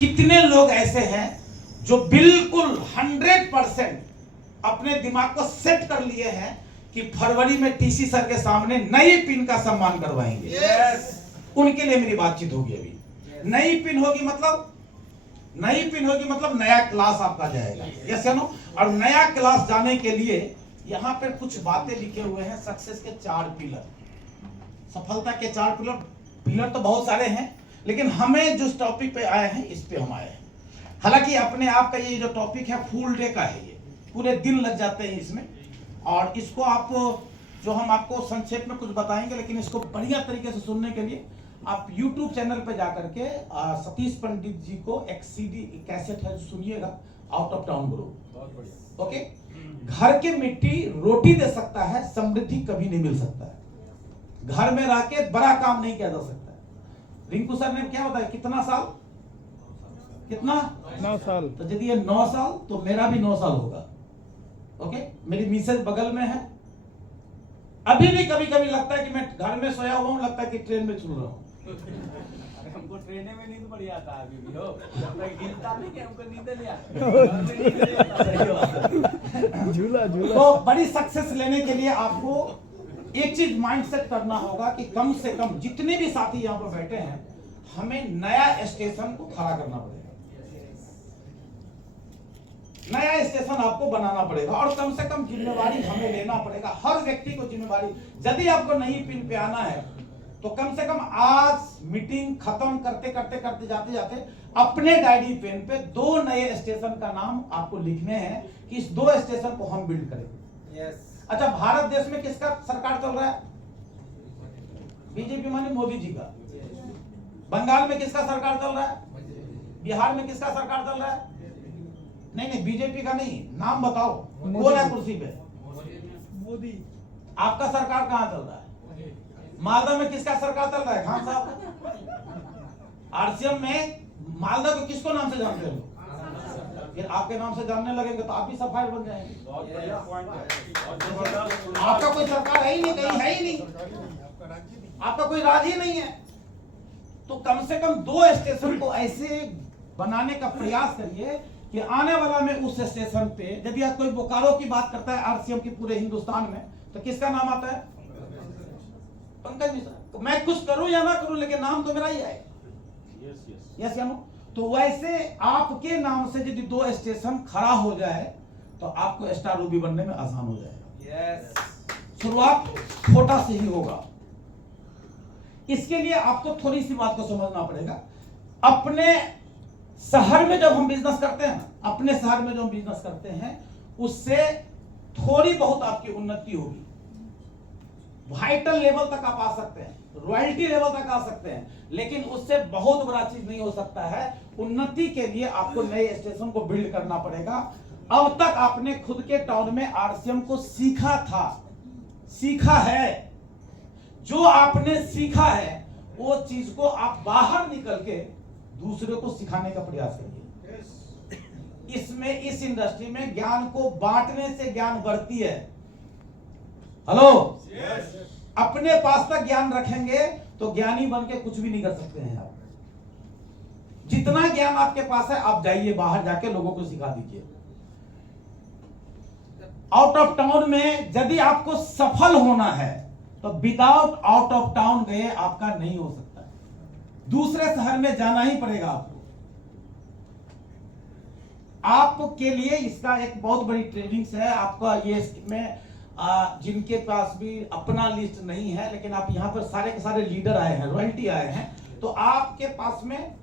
कितने लोग ऐसे हैं जो बिल्कुल 100% अपने दिमाग को सेट कर लिए हैं कि फरवरी में टीसी सर के सामने नई पिन का सम्मान करवाएंगे। उनके लिए मेरी बातचीत होगी अभी। नई पिन होगी मतलब नया क्लास आपका जाएगा। यस या नो? और नया क्लास जाने के लिए यहाँ पे कुछ बातें लिखे हुए हैं। सक्सेस के 4 पिलर, सफलता के 4 पिलर तो बहुत सारे हैं, लेकिन हमें जो टॉपिक पे आए हैं इस पे हम आए हैं। हालांकि अपने आप का ये जो टॉपिक है फुल डे का है, ये पूरे दिन लग जाते हैं इसमें, और इसको आप जो हम आपको संक्षेप में कुछ बताएंगे, लेकिन इसको बढ़िया तरीके से सुनने के लिए आप YouTube चैनल पे जाकर के सतीश पंडित जी को एक CD कैसेट है सुनिएगा, आउट ऑफ टाउन ग्रुप। बहुत बढ़िया। ओके, घर की मिट्टी रोटी दे सकता है, समृद्धि कभी नहीं मिल सकता है। घर में रह के बड़ा काम नहीं किया जा सकता। रिंकू सर ने क्या बताया, कितना साल, कितना 9 साल। तो यदि ये 9 साल तो मेरा भी 9 साल होगा। ओके, मेरी मिसेज बगल में है। अभी भी कभी कभी लगता है कि मैं घर में सोया हुआ हूँ, लगता है कि ट्रेन में चल रहा हूँ। हमको ट्रेन में नींद बढ़िया आता है अभी भी हो, जब तक गिरता नहीं कि हमको नींद नहीं आता। झूला झूला। तो बड़ी सक्सेस लेने के लिए आपको एक चीज माइंडसेट करना होगा कि कम से कम जितने भी साथी यहाँ पर बैठे हैं, हमें नया स्टेशन को खड़ा करना पड़ेगा, नया स्टेशन आपको बनाना पड़ेगा, और कम से कम जिम्मेवारी हमें लेना पड़ेगा। हर व्यक्ति को जिम्मेवारी, यदि आपको नई पिन पे आना है तो कम से कम आज मीटिंग खत्म करते जाते अपने डायरी पेन पे 2 नए स्टेशन का नाम आपको लिखने हैं कि इस 2 स्टेशन को हम बिल्ड करेंगे। अच्छा, भारत देश में किसका सरकार चल रहा है? बीजेपी माने मोदी जी का। बंगाल में किसका सरकार चल रहा है? बिहार में किसका सरकार चल रहा है? नहीं, बीजेपी का नहीं, नाम बताओ, कौन है कुर्सी पे? मोदी। आपका सरकार कहाँ चल रहा है? मालदा में किसका सरकार चल रहा है? खान साहब। आरसीएम में मालदा को किसको नाम से जानते हो? फिर आपके नाम से जानने लगेंगे तो आप भी सफाई बन जाएंगे। बहुत बढ़िया पॉइंट है। आपका कोई सरकार है ही नहीं, कहीं है ही नहीं, आपका कोई राज्य ही नहीं है। तो कम से कम 2 स्टेशन को ऐसे बनाने का प्रयास करिए कि आने वाला में उस स्टेशन पे यदि आप कोई बोकारो की बात करता है आरसीएम की पूरे हिंदुस्तान में, तो किसका नाम आता है? पंकज मिश्रा। मैं कुछ करूं या ना करूं, लेकिन नाम तो मेरा ही है। यस या नो? तो वैसे आपके नाम से यदि 2 स्टेशन खड़ा हो जाए तो आपको स्टार रूबी बनने में आसान हो जाएगा। शुरुआत छोटा से ही होगा। इसके लिए आपको थोड़ी सी बात को समझना पड़ेगा। अपने शहर में जब हम बिजनेस करते हैं, अपने शहर में जो हम बिजनेस करते हैं, उससे थोड़ी बहुत आपकी उन्नति होगी। वाइटल लेवल तक आप आ सकते हैं, रॉयल्टी लेवल तक आ सकते हैं, लेकिन उससे बहुत बड़ा चीज नहीं हो सकता है। उन्नति के लिए आपको नए स्टेशन को बिल्ड करना पड़ेगा। अब तक आपने खुद के टाउन में आरसीएम को सीखा है। जो आपने सीखा है वो चीज को आप बाहर निकल के दूसरे को सिखाने का प्रयास करिए। इसमें, इस इंडस्ट्री में ज्ञान को बांटने से ज्ञान बढ़ती है। हेलो, अपने पास तक ज्ञान रखेंगे तो ज्ञानी बन के कुछ भी नहीं कर सकते हैं आप। जितना ज्ञान आपके पास है, आप जाइए बाहर जाके लोगों को सिखा दीजिए। आउट ऑफ टाउन में यदि आपको सफल होना है तो विदाउट आउट ऑफ टाउन गए आपका नहीं हो सकता। दूसरे शहर में जाना ही पड़ेगा आपके लिए। इसका एक बहुत बड़ी ट्रेनिंग्स है आपका। ये में जिनके पास भी अपना लिस्ट नहीं है, लेकिन आप यहाँ पर सारे के सारे लीडर आए हैं, रॉयल्टी आए हैं, तो आपके पास में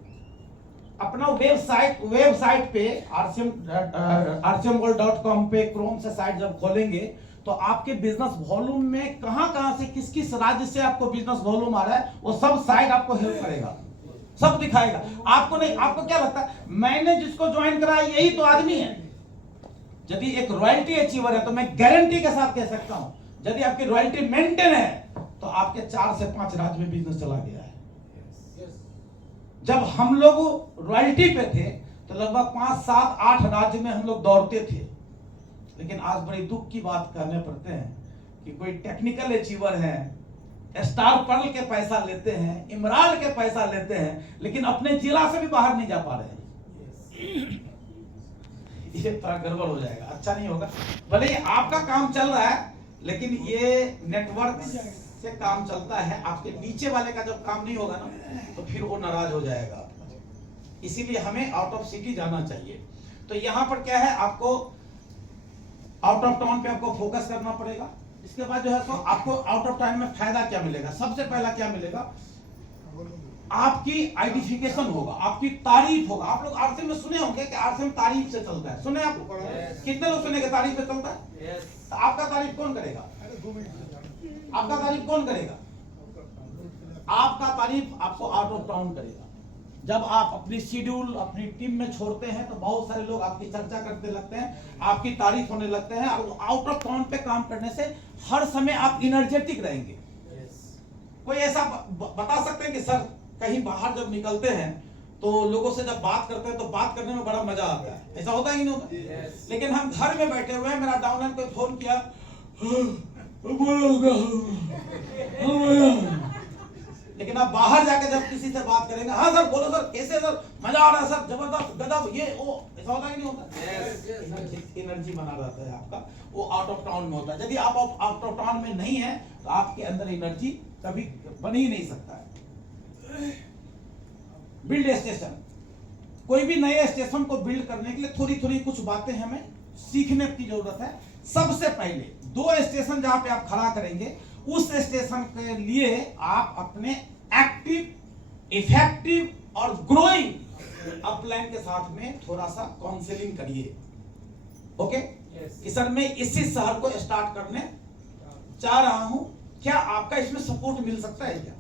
अपना वेबसाइट पे rcmworld.com पे क्रोम से साइट जब खोलेंगे तो आपके बिजनेस वॉल्यूम में कहां से किस राज्य से आपको बिजनेस वॉल्यूम आ रहा है, वो सब साइट आपको हेल्प करेगा, सब दिखाएगा। आपको नहीं, आपको क्या लगता है मैंने जिसको ज्वाइन करा यही तो आदमी है? यदि एक रॉयल्टी अचीवर है तो मैं गारंटी के साथ कह सकता हूं, यदि आपकी रॉयल्टी मेंटेन है तो आपके 4 से 5 राज्य में बिजनेस चला गया है। जब हम लोग रॉयल्टी पे थे तो लगभग 5, 7, 8 राज्य में हम लोग दौड़ते थे, लेकिन आज बड़ी दुख की बात कहने पड़ते हैं कि कोई टेक्निकल अचीवर है, स्टार पर्ल के पैसा लेते हैं, इमराल के पैसा लेते हैं, लेकिन अपने जिला से भी बाहर नहीं जा पा रहे हैं। ये थोड़ा गड़बड़ हो जाएगा, अच्छा नहीं होगा। भले ही आपका काम चल रहा है, लेकिन ये नेटवर्क से काम चलता है। आपके नीचे वाले का जब काम नहीं होगा ना, तो फिर वो नाराज हो जाएगा। इसीलिए हमें आउट ऑफ सिटी जाना चाहिए। तो यहाँ पर क्या है, आपको आउट ऑफ टाउन पे आपको फोकस करना पड़ेगा। इसके बाद जो है तो आपको आउट ऑफ टाउन में फायदा क्या मिलेगा? सबसे पहला क्या मिलेगा, आपकी आइडेंटिफिकेशन होगा, आपकी तारीफ होगा। आप लोग आरसी में सुने होंगे कि आरसी में तारीफ से चलता है, सुने आप? कितने लोग सुने कि तारीफ से चलता है? तो आपका तारीफ कौन करेगा? आपका तारीफ कौन करेगा? आपका तारीफ आपको आउट ऑफ टाउन करेगा। जब आप अपनी शेड्यूल अपनी टीम में छोड़ते हैं तो बहुत सारे लोग आपकी चर्चा करते लगते हैं, आपकी तारीफ होने लगते हैं। और आउट ऑफ टाउन पे काम करने से हर समय आप एनर्जेटिक रहेंगे। कोई ऐसा बता सकते हैं कि सर कहीं बाहर जब निकलते हैं तो लोगों से जब बात करते हैं तो बात करने में बड़ा मजा आता है, ऐसा होता है कि नहीं होता? लेकिन हम घर में बैठे हुए हैं, मेरा डाउनलाइन कोई फोन किया, लेकिन आप बाहर जाके जब किसी से बात करेंगे, हाँ सर बोलो सर, कैसे सर, मजा आ रहा है सर, जबरदस्त, गजब, ये वो, ऐसा होता है कि नहीं होता? एनर्जी बना रहता है आपका, वो आउट ऑफ टाउन में होता है। यदि आप आउट ऑफ टाउन में नहीं है तो आपके अंदर एनर्जी कभी बन ही नहीं सकता है। बिल्ड स्टेशन, कोई भी नए स्टेशन को बिल्ड करने के लिए थोड़ी थोड़ी कुछ बातें हमें सीखने की जरूरत है। सबसे पहले 2 स्टेशन जहां पे आप खड़ा करेंगे, उस स्टेशन के लिए आप अपने एक्टिव, इफेक्टिव और ग्रोइंग अपलाइन के साथ में थोड़ा सा काउंसलिंग करिए। ओके, कि सर मैं इसी शहर को स्टार्ट करने चाह रहा हूं, क्या आपका इसमें सपोर्ट मिल सकता है क्या?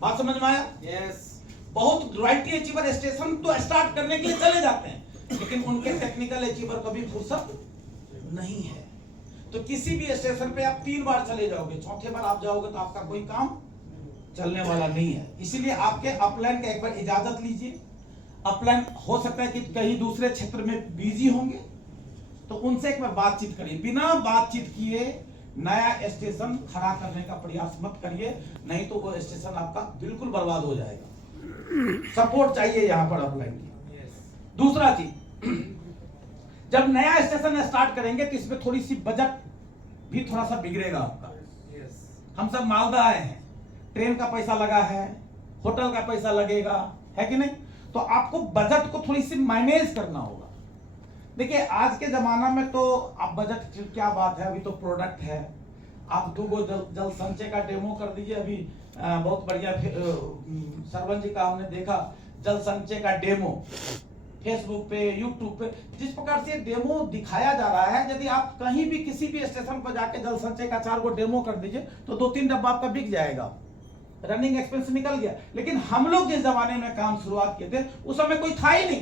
बात समझ में आया? यस। बहुत रॉयल्टी अचीवर स्टेशन तो स्टार्ट करने के लिए चले जाते हैं, लेकिन उनके टेक्निकल अचीवर को भी फुर्सत नहीं है। तो किसी भी स्टेशन पे आप 3 बार चले जाओगे, चौथे बार आप जाओगे तो आपका कोई काम चलने वाला नहीं है। इसीलिए आपके अपलाइन का एक बार इजाजत लीजिए। अपलाइन हो सकता है कि कहीं दूसरे क्षेत्र में बिजी होंगे, तो उनसे एक बार बातचीत करिए। बिना बातचीत किए नया स्टेशन खड़ा करने का प्रयास मत करिए, नहीं तो वो स्टेशन आपका बिल्कुल बर्बाद हो जाएगा। सपोर्ट चाहिए यहाँ पर अपलाइन की। दूसरा चीज, जब नया स्टेशन स्टार्ट करेंगे तो इसमें थोड़ी सी बजट भी थोड़ा सा बिगड़ेगा आपका। हम सब मालदा आए हैं, ट्रेन का पैसा लगा है, होटल का पैसा लगेगा, है कि नहीं? तो आपको बजट को थोड़ी सी मैनेज करना होगा। देखिए आज के जमाना में तो आप बजट क्या बात है, अभी तो प्रोडक्ट है। आप 2 जल संचय का डेमो कर दीजिए। अभी बहुत बढ़िया सरवन जी का हमने देखा जल संचय का डेमो फेसबुक पे, यूट्यूब पे, जिस प्रकार से डेमो दिखाया जा रहा है। यदि आप कहीं भी किसी भी स्टेशन पर जाके जल संचय का 4 गो डेमो कर दीजिए तो 2-3 डब्बा आपका बिक जाएगा, रनिंग एक्सपेंस निकल गया। लेकिन हम लोग जिस जमाने में काम शुरुआत किए थे उस समय कोई था ही नहीं,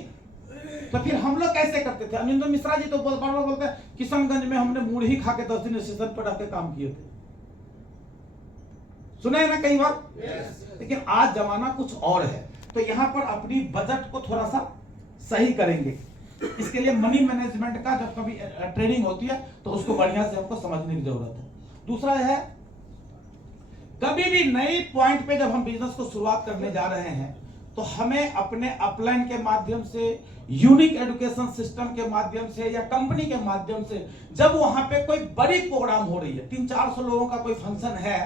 तो फिर हम लोग कैसे करते थे? अनिंदो मिश्रा जी तो बोलते हैं किशनगंज में हमने मुढ़ी खा के 10 दिन स्टेशन पर रह के काम किए थे, सुना है ना कई बार? लेकिन आज जमाना कुछ और है। तो यहाँ पर अपनी बजट को थोड़ा सा सही करेंगे। इसके लिए मनी मैनेजमेंट का जब कभी ट्रेनिंग होती है तो उसको बढ़िया से हमको समझने की जरूरत है। दूसरा है, कभी भी नई पॉइंट पे जब हम बिजनेस को शुरुआत करने जा रहे हैं तो हमें अपने अपलाइन के माध्यम से, यूनिक एजुकेशन सिस्टम के माध्यम से या कंपनी के माध्यम से, जब वहां पे कोई बड़ी प्रोग्राम हो रही है, 300-400 लोगों का कोई फंक्शन है,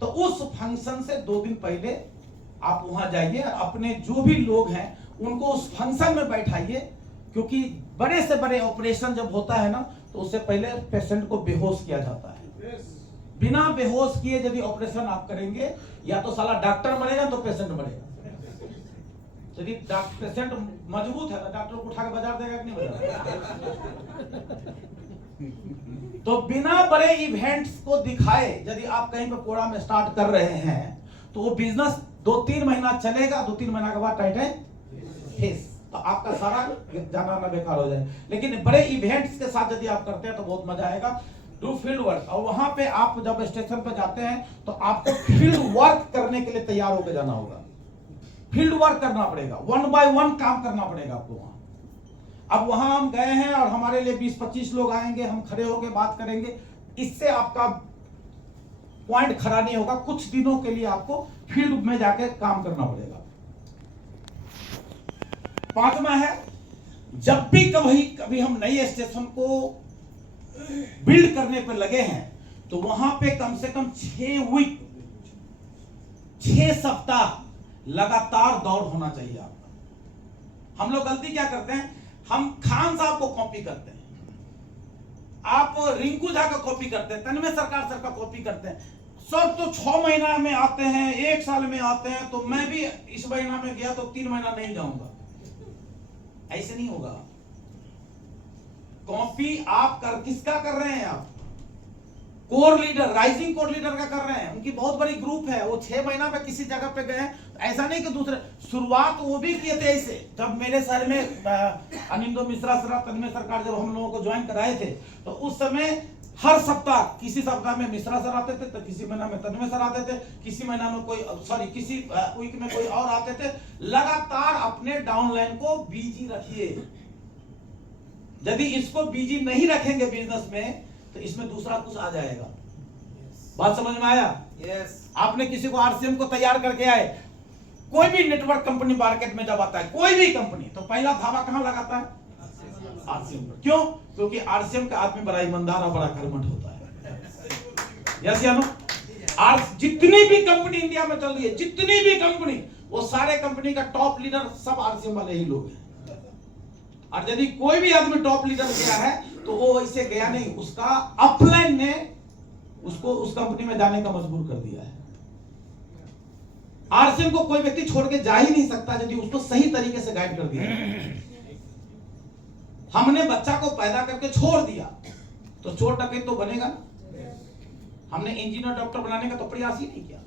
तो उस फंक्शन से 2 दिन पहले आप वहां जाइए और अपने जो भी लोग हैं उनको उस फंक्शन में बैठाइए। क्योंकि बड़े से बड़े ऑपरेशन जब होता है ना तो उससे पहले पेशेंट को बेहोश किया जाता है। बिना बेहोश किए यदि ऑपरेशन आप करेंगे, या तो साला डॉक्टर मरेगा तो पेशेंट मरेगा। यदि पेशेंट मजबूत है तो डॉक्टर को उठा के बाजार देगा कि नहीं बाजार? तो बिना बड़े इवेंट्स को दिखाए यदि आप कहीं पे प्रोग्राम स्टार्ट कर रहे हैं तो वो बिजनेस 2-3 महीना चलेगा, 2-3 महीना के बाद टाइट है फेस, तो आपका सारा जाना ना बेकार हो जाए। लेकिन बड़े इवेंट्स के साथ यदि आप करते हैं तो बहुत मजा आएगा। डू फील्ड वर्क, और वहां पे आप जब स्टेशन पे जाते हैं तो आपको फील्ड वर्क करने के लिए तैयार होकर जाना होगा। फील्ड वर्क करना पड़ेगा, 1 by 1 काम करना पड़ेगा आपको वहां। अब वहां हम गए हैं और हमारे लिए 20-25 लोग आएंगे, हम खड़े होकर बात करेंगे, इससे आपका पॉइंट खड़ा नहीं होगा। कुछ दिनों के लिए आपको फील्ड में जाके काम करना पड़ेगा। पांचवा है, जब भी कभी हम नए स्टेशन को बिल्ड करने पर लगे हैं तो वहां पे कम से कम 6 सप्ताह लगातार दौड़ होना चाहिए आपका। हम लोग गलती क्या करते हैं, हम खान साहब को कॉपी करते हैं, आप रिंकू झा का कॉपी करते हैं, तन्मय सरकार सर का कॉपी करते हैं। सर तो 6 महीना में आते हैं, 1 साल में आते हैं, तो मैं भी इस महीना में गया तो 3 महीना नहीं जाऊंगा। ऐसे नहीं होगा। कॉपी आप किसका कर रहे हैं? आप core leader, rising core leader का कर रहे हैं। उनकी बहुत बड़ी ग्रुप है, वो 6 महीना पे किसी जगह पे गए। ऐसा नहीं कि दूसरे, शुरुआत वो भी किए थे ऐसे। जब मेरे शहर में अनिंदो मिश्रा सर, तन्मय सरकार जब हम लोगों को ज्वाइन कराए थे, तो उस समय हर सप्ताह, किसी सप्ताह में मिश्रा सर आते थे, तो किसी महीना में तन्मय सर आते थे, किसी महीना में किसी वीक में कोई और आते थे। लगातार अपने डाउनलाइन को बिजी रखिए। यदि इसको बिजी नहीं रखेंगे बिजनेस में, तो इसमें दूसरा कुछ आ जाएगा। बात समझ में आया? यस। आपने किसी को आरसीएम को तैयार करके आए, कोई भी नेटवर्क कंपनी मार्केट में जब आता है, कोई भी कंपनी, तो पहला धावा कहां लगाता है? आरसीएम पर। क्यों? क्योंकि आरसीएम का आदमी बड़ा ईमानदार और बड़ा कर्मठ होता है। यस या नो? जितनी भी कंपनी इंडिया में चल रही है, जितनी भी कंपनी, वो सारे कंपनी का टॉप लीडर सब आरसीएम वाले ही लोग हैं। और यदि कोई भी आदमी टॉप लीडर गया है तो वो वैसे गया नहीं, उसका अपलाइन ने उसको उस कंपनी में जाने का मजबूर कर दिया है। आरसीएम को कोई व्यक्ति छोड़ के जा ही नहीं सकता यदि उसको सही तरीके से गाइड कर दिया। हमने बच्चा को पैदा करके छोड़ दिया तो चोर डकैत तो बनेगा ना। हमने इंजीनियर डॉक्टर बनाने का तो प्रयास ही नहीं किया।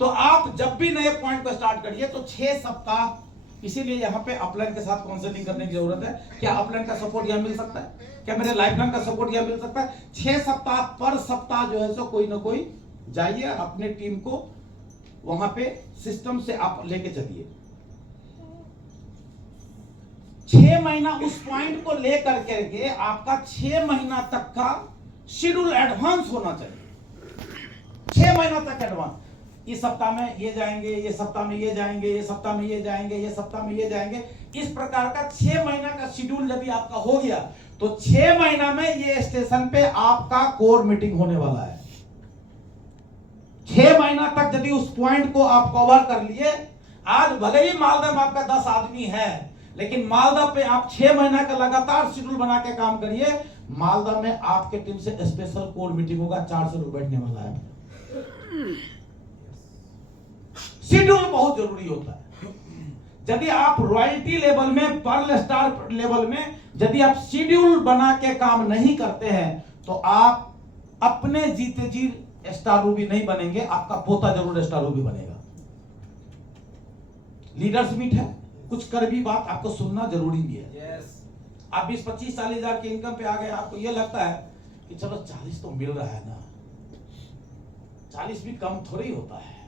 तो आप जब भी नए पॉइंट को स्टार्ट करिए तो 6 सप्ताह, इसीलिए यहाँ पे अपलाइन के साथ काउंसलिंग करने की जरूरत है। क्या अपलाइन का सपोर्ट यहाँ मिल सकता है? क्या मेरे लाइफलाइन का सपोर्ट यहाँ मिल सकता है? 6 सप्ताह पर सप्ताह जो है सो कोई ना कोई जाइए, अपने टीम को वहां पे सिस्टम से आप लेके चलिए। 6 महीना उस पॉइंट को लेकर के आपका 6 महीना तक का शेड्यूल एडवांस होना चाहिए। 6 महीना तक एडवांस। इस सप्ताह में ये जाएंगे, ये सप्ताह में ये जाएंगे, ये सप्ताह में ये जाएंगे, ये सप्ताह में ये जाएंगे। इस प्रकार का 6 महीना का शेड्यूल यदि आपका हो गया तो 6 महीना में ये स्टेशन पे आपका कोर मीटिंग होने वाला है। 6 महीना तक यदि उस पॉइंट को आप कवर कर लिए, आज भले ही मालदा में आपका 10 आदमी है, लेकिन मालदा पे आप 6 महीना का लगातार शेड्यूल बना के काम करिए। मालदा में आपके टीम से स्पेशल कोर मीटिंग होगा, 400 लोग बैठने वाला है। शेड्यूल बहुत जरूरी होता है। यदि आप रॉयल्टी लेवल में, पर्ल स्टार लेवल में यदि आप शेड्यूल बना के काम नहीं करते हैं तो आप अपने जीते जी स्टार रूबी नहीं बनेंगे, आपका पोता जरूर स्टार रूबी बनेगा। लीडर्स मीट है, कुछ कड़वी बात आपको सुनना जरूरी भी है। आप 20-25-40 हजार के इनकम पे आ गए, आपको यह लगता है कि चलो 40 तो मिल रहा है ना, 40 भी कम थोड़ी होता है।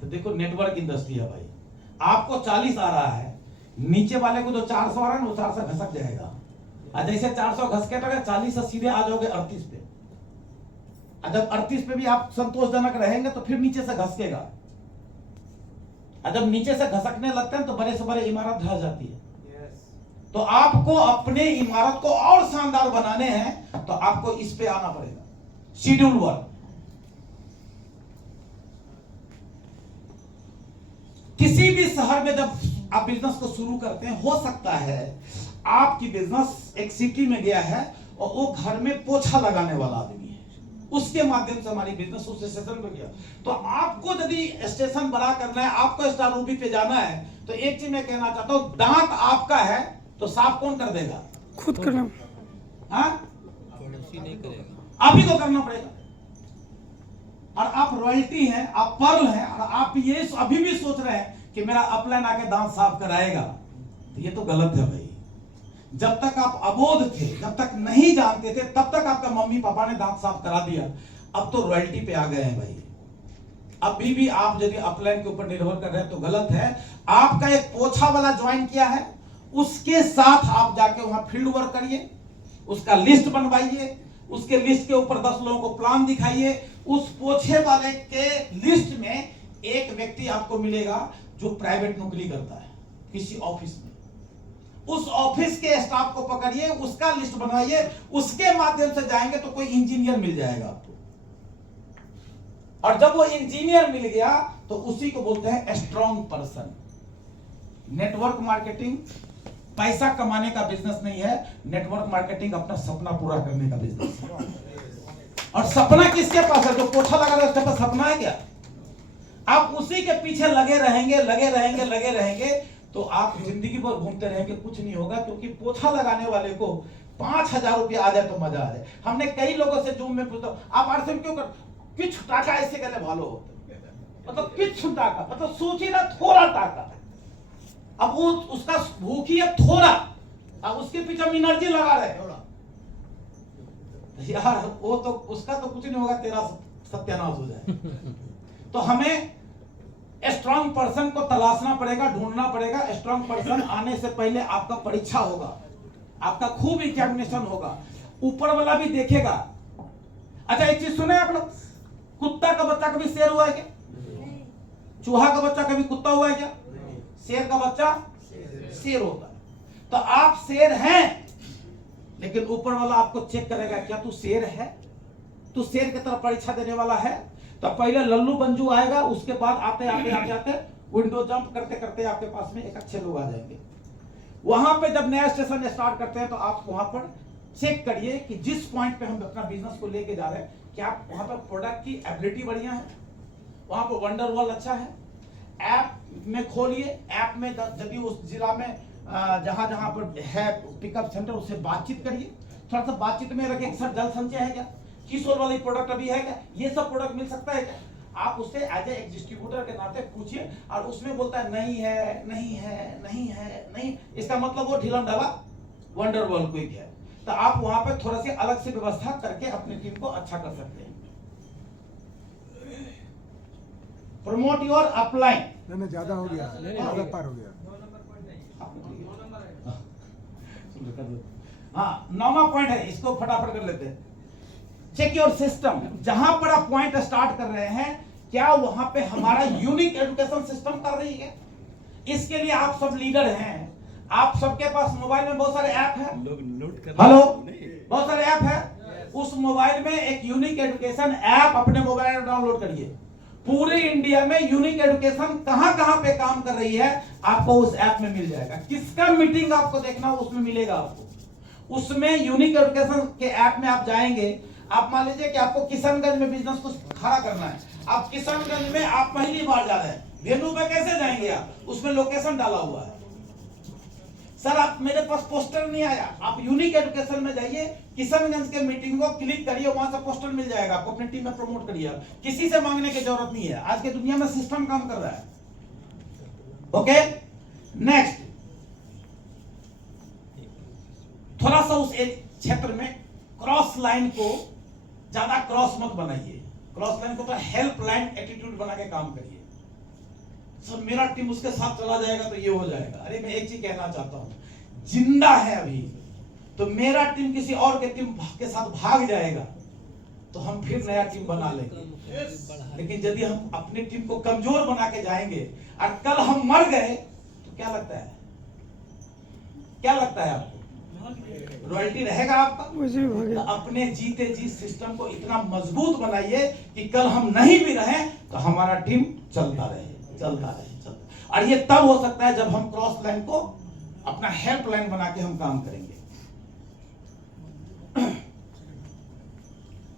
तो देखो नेटवर्क इंडस्ट्री है भाई, आपको 40 आ रहा है, नीचे वाले को तो 400 आ रहा है ना, वो 400 घसक जाएगा। और जैसे 400 घस के 40 से सीधे आ जाओगे 38 पे। और जब 38 पे भी आप संतोषजनक रहेंगे तो फिर नीचे से घसकेगा। और जब नीचे से घसकने लगते हैं तो बड़े से बड़े इमारत ढह जाती है। तो आपको अपने इमारत को और शानदार बनाने हैं तो आपको इस पे आना पड़ेगा, शेड्यूल वर्क। किसी भी शहर में जब आप बिजनेस को शुरू करते हैं, हो सकता है आपकी बिजनेस एक सिटी में गया है और वो घर में पोछा लगाने वाला आदमी है, उसके माध्यम से हमारी बिजनेस उस स्टेशन पे गया। तो आपको यदि स्टेशन बड़ा करना है, आपको स्टार रूबी पे जाना है, तो एक चीज मैं कहना चाहता हूं, दांत आपका है तो साफ कौन कर देगा? खुद करना। हाँ, पड़ोसी नहीं करेगा, आप ही को करना पड़ेगा। और आप रॉयल्टी हैं, आप पर्ल हैं, और आप ये अभी भी सोच रहे हैं कि मेरा अपलाइन आके दांत साफ कराएगा, तो ये तो गलत है भाई। जब तक आप अबोध थे, जब तक नहीं जानते थे, तब तक आपका मम्मी पापा ने दांत साफ करा दिया। अब तो रॉयल्टी पे आ गए हैं भाई। अभी भी आप यदि अपलाइन के ऊपर निर्भर कर रहे हैं तो गलत है। आपका एक पोछा वाला ज्वाइन किया है, उसके साथ आप जाके वहां फील्ड वर्क करिए, उसका लिस्ट बनवाइए, उसके लिस्ट के ऊपर 10 लोगों को प्लान दिखाइए। उस पोछे वाले के लिस्ट में एक व्यक्ति आपको मिलेगा जो प्राइवेट नौकरी करता है किसी ऑफिस में, उस ऑफिस के स्टाफ को पकड़िए, उसका लिस्ट बनाइए, उसके माध्यम से जाएंगे तो कोई इंजीनियर मिल जाएगा आपको। और जब वो इंजीनियर मिल गया तो उसी को बोलते हैं स्ट्रॉन्ग पर्सन। नेटवर्क मार्केटिंग पैसा कमाने का बिजनेस नहीं है, नेटवर्क मार्केटिंग अपना सपना पूरा करने का बिजनेस है। और सपना किसके पास है? जो कोठा लगा रहा है उसके पास सपना है क्या? आप उसी के पीछे लगे रहेंगे तो आप जिंदगी भर घूमते रहेंगे, कुछ नहीं होगा। क्योंकि पोछा लगाने वाले को 5,000 रुपया आ जाए तो मजा आ जाए। हमने कई लोगों से जूम में पूछा, आप आरसीएम क्यों कर? किछ टाका ऐसे कहले भालो होते, मतलब किछ टाका, मतलब सोचिए ना, थोड़ा टाका। अब वो उसका भूखी है थोड़ा, अब उसके पीछे हम एनर्जी लगा रहे हैं यार, वो तो उसका तो कुछ नहीं होगा, तेरा सत्यानाश हो जाए। तो हमें स्ट्रॉन्ग पर्सन को तलाशना पड़ेगा, ढूंढना पड़ेगा। स्ट्रॉन्ग पर्सन आने से पहले आपका परीक्षा होगा, आपका खूब एग्जामिनेशन होगा, ऊपर वाला भी देखेगा। अच्छा एक चीज सुने आप लोग, कुत्ता का बच्चा कभी शेर हुआ है क्या? चूहा का बच्चा कभी कुत्ता हुआ है क्या? शेर का बच्चा शेर होता है। तो आप शेर हैं, लेकिन ऊपर वाला आपको चेक करेगा, क्या तू शेर है? तू शेर की तरफ परीक्षा देने वाला है? तो पहले लल्लू बंजू आएगा, उसके बाद आते विंडो जंप करते करते आपके पास में एक अच्छे लोग आ जाएंगे। वहां पे जब नया स्टेशन स्टार्ट करते हैं तो आप वहां पर चेक करिए कि जिस पॉइंट पे हम अपना बिजनेस को लेके जा रहे हैं, क्या वहां पर प्रोडक्ट की एबिलिटी बढ़िया है, वहां पर वंडर वॉल अच्छा है। ऐप में खोलिए, ऐप में यदि उस जिला में जहां जहां पर है पिकअप सेंटर, उससे बातचीत करिए। थोड़ा सा बातचीत में रखें, सर जल संचय है क्या, किशोर वाली प्रोडक्ट अभी है क्या, ये सब प्रोडक्ट मिल सकता है क्या? आप उससे एज ए डिस्ट्रीब्यूटर के नाते पूछिए, और उसमें बोलता है नहीं है, नहीं है, नहीं है, नहीं, इसका मतलब वो ढीलम ढाला वंडर वॉल क्विक है। तो आप वहां पर थोड़ा सी अलग से व्यवस्था करके अपनी टीम को अच्छा कर सकते हैं। Promote your upline. नहीं ज्यादा हो गया, ज्यादा पार हो गया। हाँ, 9वां पॉइंट है, इसको फटाफट कर लेते हैं। Check your system. जहां पर आप पॉइंट स्टार्ट कर रहे हैं, क्या वहां पे हमारा यूनिक एजुकेशन सिस्टम कर रही है? इसके लिए आप सब लीडर हैं, आप सबके पास मोबाइल में बहुत सारे ऐप हैं, हेलो, बहुत सारे ऐप है। उस मोबाइल में एक यूनिक एजुकेशन ऐप अपने मोबाइल में डाउनलोड करिए। पूरे इंडिया में यूनिक एजुकेशन कहां कहां पे काम कर रही है, आपको उस ऐप में मिल जाएगा। किसका मीटिंग आपको देखना हो उसमें मिलेगा आपको। उसमें यूनिक एजुकेशन के ऐप में आप जाएंगे, आप मान लीजिए कि आपको किशनगंज में बिजनेस को खड़ा करना है, आप किशनगंज में आप पहली बार जा रहे हैं, वेन्यू पे कैसे जाएंगे आप? उसमें लोकेशन डाला हुआ है। सर आप मेरे पास पोस्टर नहीं आया, आप यूनिक एजुकेशन में जाइए, किशनगंज के मीटिंग को क्लिक करिए, वहां से पोस्टर मिल जाएगा आपको, अपनी टीम में प्रमोट करिए। किसी से मांगने की जरूरत नहीं है, आज के दुनिया में सिस्टम काम कर रहा है। ओके, नेक्स्ट, थोड़ा सा उस क्षेत्र में क्रॉस लाइन को ज्यादा क्रॉस मत बनाइए, क्रॉस लाइन को तो हेल्प लाइन एटीट्यूड बना के काम करिए। सर मेरा टीम उसके साथ चला जाएगा तो ये हो जाएगा। अरे मैं एक चीज कहना चाहता हूं, जिंदा है अभी तो मेरा टीम किसी और के टीम के साथ भाग जाएगा तो हम फिर नया टीम बना लेंगे। लेकिन यदि हम अपनी टीम को कमजोर बना के जाएंगे और कल हम मर गए तो क्या लगता है, क्या लगता है आपको? रॉयल्टी रहेगा आपका? तो अपने जीते जी सिस्टम को इतना मजबूत बनाइए कि कल हम नहीं भी रहे तो हमारा टीम चलता रहे, चलता रहे, चलता। और ये तब हो सकता है जब हम क्रॉस लाइन को अपना हेल्प लाइन बना के हम काम करेंगे।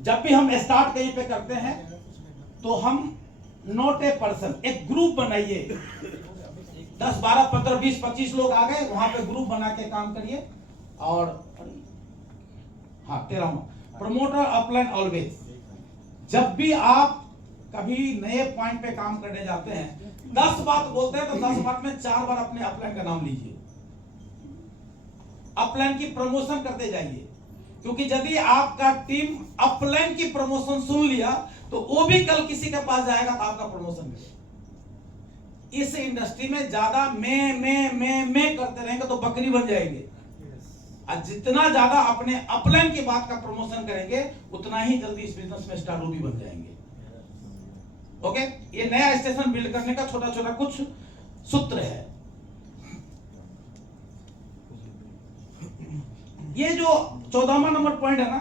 जब भी हम स्टार्ट कहीं पे करते हैं तो हम नोट ए पर्सन, एक ग्रुप बनाइए, 10, 12, 15, 20, 25 लोग आ गए, वहां पे ग्रुप बना के काम करिए। और हाँ 13वां, प्रमोटर अपलाइन ऑलवेज। जब भी आप कभी नए पॉइंट पे काम करने जाते हैं, 10 बात बोलते हैं तो 10 बात में 4 बार अपने अपलाइन का नाम लीजिए, अपलाइन की प्रमोशन करते जाइए। क्योंकि यदि आपका टीम अपलाइन की प्रमोशन सुन लिया तो वो भी कल किसी के पास जाएगा तो आपका प्रमोशन करेगा। इस इंडस्ट्री में ज्यादा मैं करते रहेंगे तो बकरी बन जाएंगे, और जितना ज्यादा अपने अपलाइन की बात का प्रमोशन करेंगे उतना ही जल्दी इस बिजनेस में स्टार भी बन जाएंगे। ओके, ये नया स्टेशन बिल्ड करने का छोटा छोटा कुछ सूत्र है। ये जो 14वां नंबर पॉइंट है ना,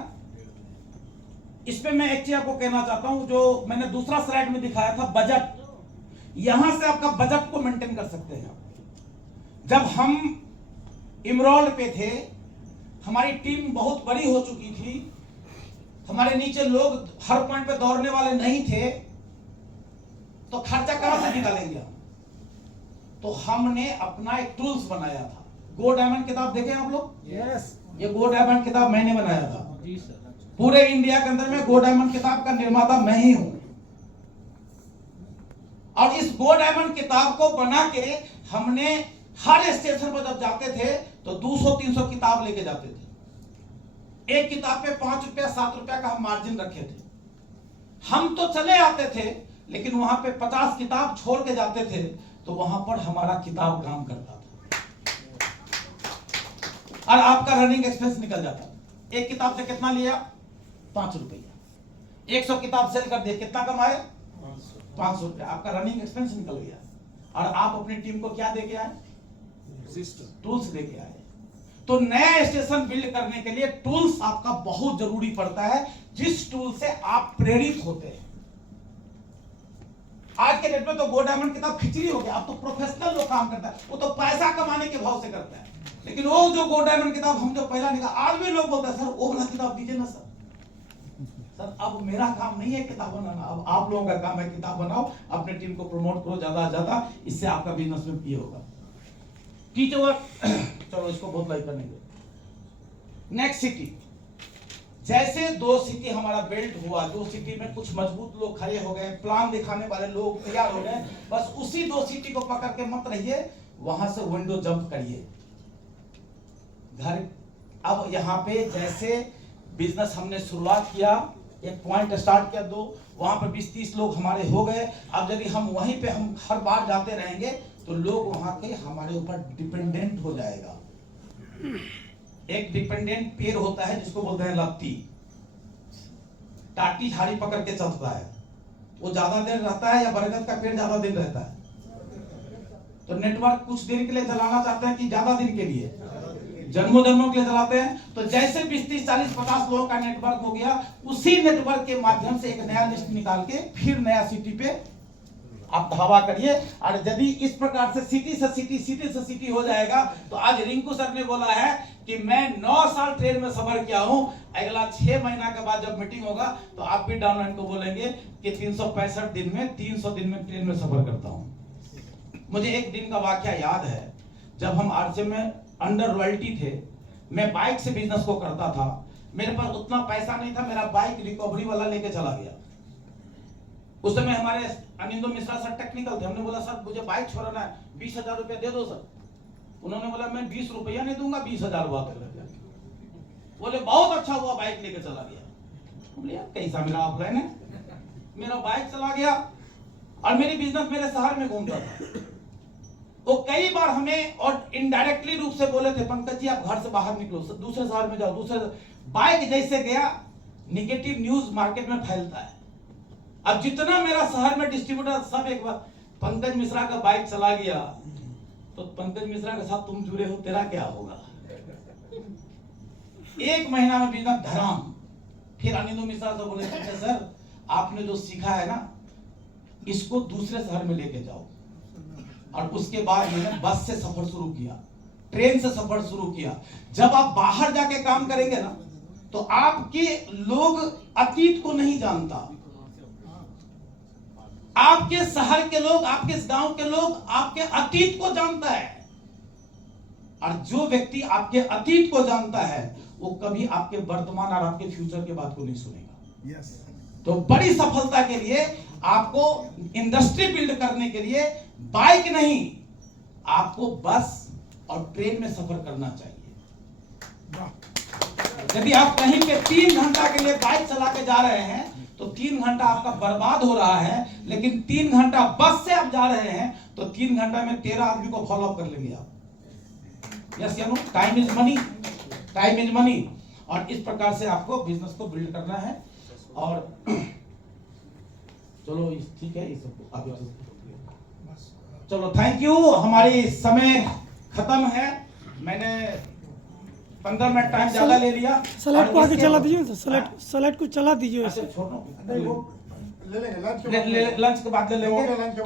इस पे मैं एक चीज आपको कहना चाहता हूं, जो मैंने दूसरा स्लाइड में दिखाया था, बजट। यहां से आपका बजट को मेंटेन कर सकते हैं। जब हम इमरोल पे थे, हमारी टीम बहुत बड़ी हो चुकी थी, हमारे नीचे लोग हर पॉइंट पे दौड़ने वाले नहीं थे, तो खर्चा कहां से निकालेंगे हम? तो हमने अपना एक टूल्स बनाया था। गो डायमंड किताब देखे आप लोग? यस। ये गो डायमंड किताब मैंने बनाया था। जी सर। पूरे इंडिया के अंदर में गो डायमंड किताब का निर्माता मैं ही हूं। और इस गो डायमंड किताब को बना के हमने हर स्टेशन पर जब जाते थे तो 200-300 किताब लेके जाते थे। एक किताब पे 5 रुपया 7 रुपया का हम मार्जिन रखे थे। हम तो चले आते थे, लेकिन वहां पे 50 किताब छोड़ के जाते थे, तो वहां पर हमारा किताब काम करता था और आपका रनिंग एक्सपेंस निकल जाता था। एक किताब से कितना लिया? 5 रुपया। 100 किताब सेल कर दिए, कितना कमाए? 500 रुपया। आपका रनिंग एक्सपेंस निकल गया। और आप अपनी टीम को क्या देके आए? टूल्स देके आए। तो नया स्टेशन बिल्ड करने के लिए टूल्स आपका बहुत जरूरी पड़ता है, जिस टूल से आप प्रेरित होते हैं। आज के डेट में तो गो डायमंड किताब खिचड़ी हो गया। अब तो प्रोफेशनल लोग काम करता है, वो तो पैसा कमाने के भाव से करता है। लेकिन वो जो गो डायमंड किताब हम जो पहला निकाला, आज भी लोग बोलते हैं सर वो वाला किताब दीजिए ना सर। सर अब मेरा काम नहीं है किताब बनाना, अब आप लोगों का काम है किताब बनाओ, अपने टीम को प्रमोट करो ज्यादा से ज्यादा, इससे आपका बिजनेस में ये होगा। टीच वर्क, चलो इसको बहुत लाइक करने दो। नेक्स्ट सिटी, जैसे 2 सिटी हमारा बिल्ड हुआ, 2 सिटी में कुछ मजबूत लोग खड़े हो गए, प्लान दिखाने वाले लोग तैयार हो गए, बस उसी 2 सिटी को पकड़ के मत रहिए, वहां से विंडो जंप करिए घर। अब यहाँ पे जैसे बिजनेस हमने शुरुआत किया, एक पॉइंट स्टार्ट किया 2, वहां पर 20-30 लोग हमारे हो गए। अब यदि हम वहीं पे हम हर बार जाते रहेंगे तो लोग वहां के हमारे ऊपर डिपेंडेंट हो जाएगा। एक डिपेंडेंट पेड़ होता है जिसको बोलते हैं लत्ती, टाटी झाड़ी पकड़ के चलता है, वो ज्यादा दिन रहता है या बरगद का पेड़ ज्यादा दिन रहता है? तो नेटवर्क कुछ दिन के लिए चलाना चाहते हैं कि ज्यादा दिन के लिए? जन्मों जन्मों के लिए चलाते हैं। तो जैसे 20-30-40-50 लोगों का नेटवर्क हो गया, उसी नेटवर्क के माध्यम से एक नया लिस्ट निकाल के फिर नया सिटी पे आप धावा करिए। और यदि इस प्रकार से सिटी से सिटी हो जाएगा, तो आज रिंकू सर ने बोला है कि मैं 9 साल ट्रेन में सफर किया हूं, अगला 6 महीना के बाद जब मीटिंग होगा तो आप भी डाउनलाइन को बोलेंगे कि 365 दिन में 300 दिन में ट्रेन में सफर करता हूं। मुझे एक दिन का वाकया याद है, जब हम आरजे में अंडर रॉयल्टी थे, मैं बाइक से बिजनेस को करता था, मेरे पास उतना पैसा नहीं था, मेरा बाइक रिकवरी वाला लेके चला गया। उस समय हमारे अनिंदो मिश्रा सर टेक्निकल थे, हमने बोला सर मुझे बाइक छोड़ना है, 20,000 रुपया दे दो सर। उन्होंने बोला मैं 20 रुपया नहीं दूंगा, 20,000 हुआ कर। बोले बहुत अच्छा हुआ, बाइक लेके चला गया। बोले यार कैसा मेरा ऑफलाइन है, मेरा बाइक चला गया और मेरी बिजनेस मेरे शहर में घूमता था। वो कई बार हमें और इनडायरेक्टली रूप से बोले थे, पंकज जी आप घर से बाहर निकलो, दूसरे शहर में जाओ, दूसरे। बाइक जैसे गया, निगेटिव न्यूज मार्केट में फैलता है। अब जितना मेरा शहर में डिस्ट्रीब्यूटर सब एक बार, पंकज मिश्रा का बाइक चला गया, तो पंकज मिश्रा के साथ तुम जुड़े हो, तेरा क्या होगा? 1 महीना में बिजनेस धराम। फिर अनिंदो मिश्रा से बोले सर आपने जो सीखा है ना, इसको दूसरे शहर में लेके जाओ। और उसके बाद मैंने बस से सफर शुरू किया, ट्रेन से सफर शुरू किया। जब आप बाहर जाके काम करेंगे ना, तो आपके लोग अतीत को नहीं जानता, आपके शहर के लोग, आपके गांव के लोग आपके अतीत को जानता है। और जो व्यक्ति आपके अतीत को जानता है, वो कभी आपके वर्तमान और आपके फ्यूचर के बात को नहीं सुनेगा। यस। तो बड़ी सफलता के लिए आपको इंडस्ट्री बिल्ड करने के लिए बाइक नहीं, आपको बस और ट्रेन में सफर करना चाहिए। यदि आप कहीं पे 3 घंटा के लिए बाइक चला के जा रहे हैं, तो 3 घंटा आपका बर्बाद हो रहा है। लेकिन 3 घंटा बस से आप जा रहे हैं, तो 3 घंटा में 13 आदमी को फॉलो अप कर लेंगे आप। यस या no? Time is money, time is money. और इस प्रकार से आपको बिजनेस को बिल्ड करना है। और चलो ठीक है, इस सबको आगे चलो, थैंक यू। हमारी समय खत्म है। मैंने 15 मिनट टाइम ज्यादा ले लिया। स्लाइड को और आगे इसके- चला दीजिए स्लाइड को चला दीजिए अच्छा, छोड़ो। ले लेंगे लंच के लंच के बाद ले हो गया लेंगे। लंच के तो